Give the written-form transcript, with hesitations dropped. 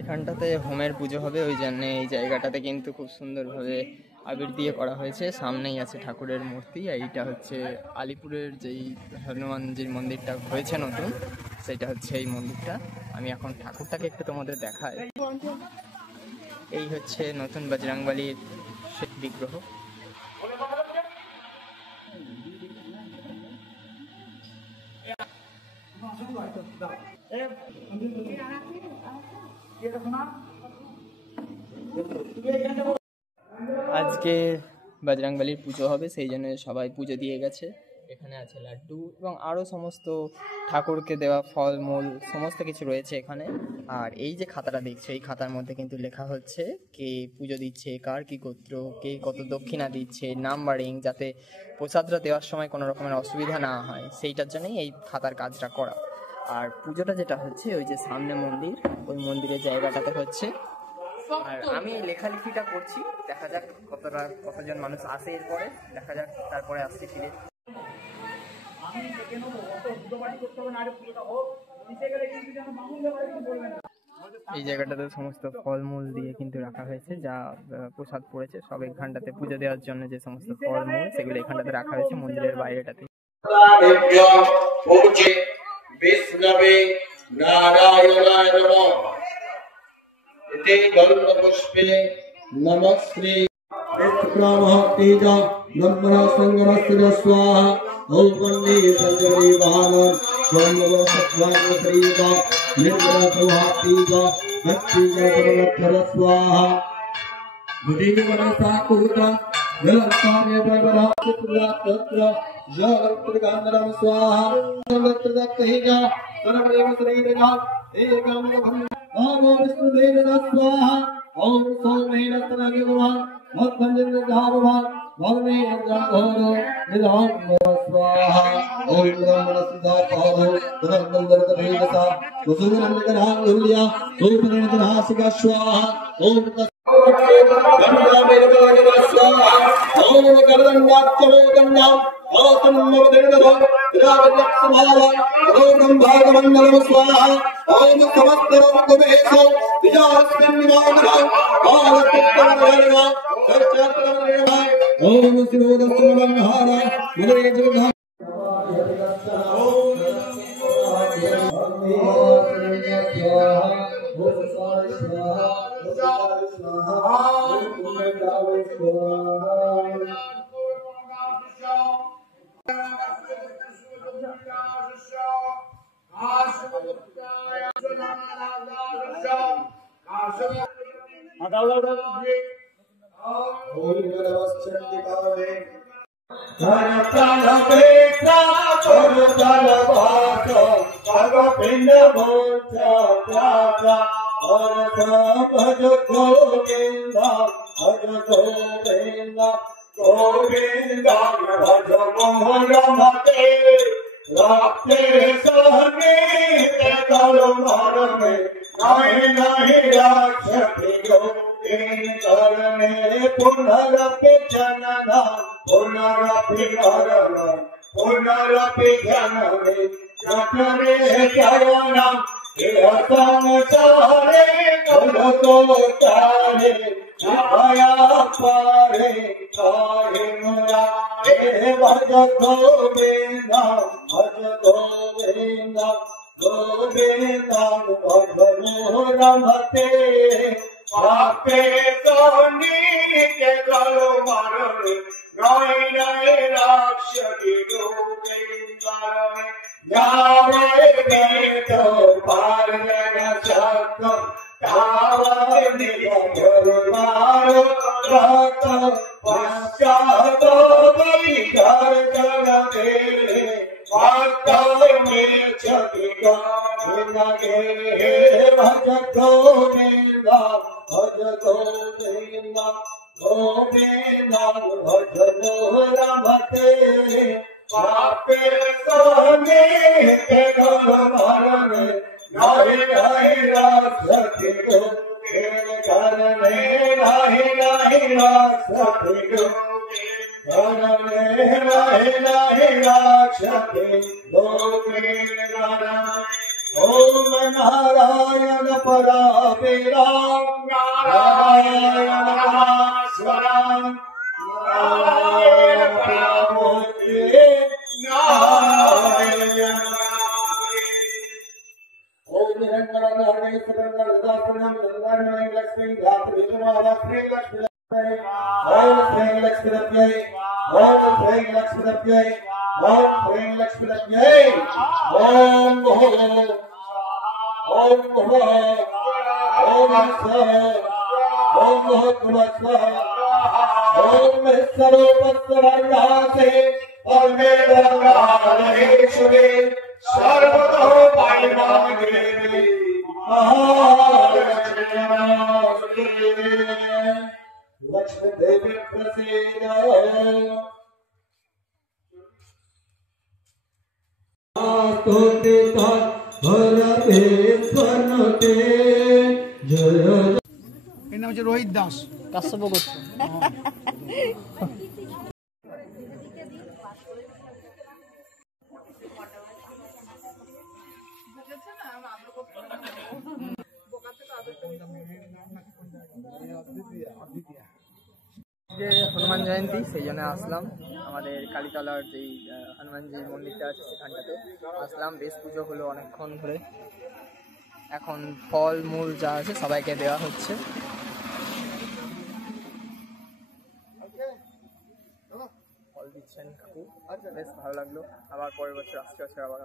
এখানটাতে হোমের পুজো হবে, ওই জন্য এই জায়গাটাতে কিন্তু খুব সুন্দরভাবে আবির দিয়ে করা হয়েছে। সামনেই আছে ঠাকুরের মূর্তি। এইটা হচ্ছে আলিপুরের যেই হনুমানজির মন্দিরটা হয়েছে নতুন, সেটা হচ্ছে এই মন্দিরটা। আমি এখন ঠাকুরটাকে একটু তোমাদের দেখাই। এই হচ্ছে নতুন বজরংবলীর বিগ্রহ। আজকে বজরংবলীর পুজো হবে, সেই জন্য সবাই পুজো দিয়ে গেছে। এখানে আছে লাড্ডু এবং আরও সমস্ত ঠাকুরকে দেওয়া ফলমূল সমস্ত কিছু রয়েছে এখানে। আর এই যে খাতাটা দেখছো, এই খাতার মধ্যে কিন্তু লেখা হচ্ছে কে পুজো দিচ্ছে, কার কি গোত্র, কে কত দক্ষিণা দিচ্ছে, নাম্বারিং, যাতে প্রসাদটা দেওয়ার সময় কোনো রকমের অসুবিধা না হয়, সেইটার জন্যই এই খাতার কাজটা করা। আর পুজোটা যেটা হচ্ছে ওই যে সামনে মন্দির, ওই মন্দিরের জায়গাটাতে হচ্ছে। আর আমি এই লেখালেখিটা করছি, দেখা যাক কতজন মানুষ আসে, এরপরে দেখা যাক, তারপরে আসছি ফিরে। এই জায়গাটাতে সমস্ত ফলমূল দিয়ে কিন্তু রাখা হয়েছে, যা প্রসাদ পড়েছে সব এখানটাতে পুজো দেওয়ার জন্য যে সমস্ত ফলমূল, সেগুলো এখানটাতে রাখা হয়েছে মন্দিরের বাইরেটাতে। বিষ্ণবে নারায়ণায় নমঃ। इति गरुडपुष्पे नमः श्री विष्णुनामः तेज ब्रह्मणा संगमस्य स्वाहा। ओम वन्दे संजरी वाहन सोमो सत्वान श्रीका निर्मल प्रभातेज लक्ष्मी सर्वत्र स्वाहा। बुद्धि मनसा कुरुता जलंताने प्रभरा चित्रा तत्र जलंत्र गांधरम स्वाहा। सर्वत्र दत्तेज सर्वदेव श्रीका एकम भं ओम विष्णुदेव स्वाहा। ओम सोमेन तनगिवान मत्तंजन धारवान भवने गंधरो विधान स्वाहा। ओम ब्रह्मण सिद्धा पादो धर्मंदर करेगता वसुरन गरांगुल्या सोपनेन नासिका स्वाहा। ओम गंगा मेरे बलगना स्वाहा। ओम गरदंगात्मो गंगा ओम नवदेवो रावलक्ष्माला ओम भागमंडलम स्वाहा। ओम समस्तरं कुबेसो विजयस्मिन् निवामः कालपुत्रमरेणा चर्चात्रमरेणा। ओम शिवोदस्मरणहारा मुरेजोधा ओम ओम नारायण परा এর নাম হচ্ছে রোহিত দাস। কাশ্যপ গোত্র। যে হনুমান জয়ন্তী সেই জন্য আসলাম আমাদের কালীতলার যেই হনুমানজি মন্দিরটা আছে সেখানটাতে আসলাম। বেশ পুজো হলো অনেকক্ষণ ধরে, এখন ফল মূল যা আছে সবাইকে দেওয়া হচ্ছে। ফল দিচ্ছেন কাকু, বেশ ভালো লাগলো। আবার পরের বছর আসতে আবার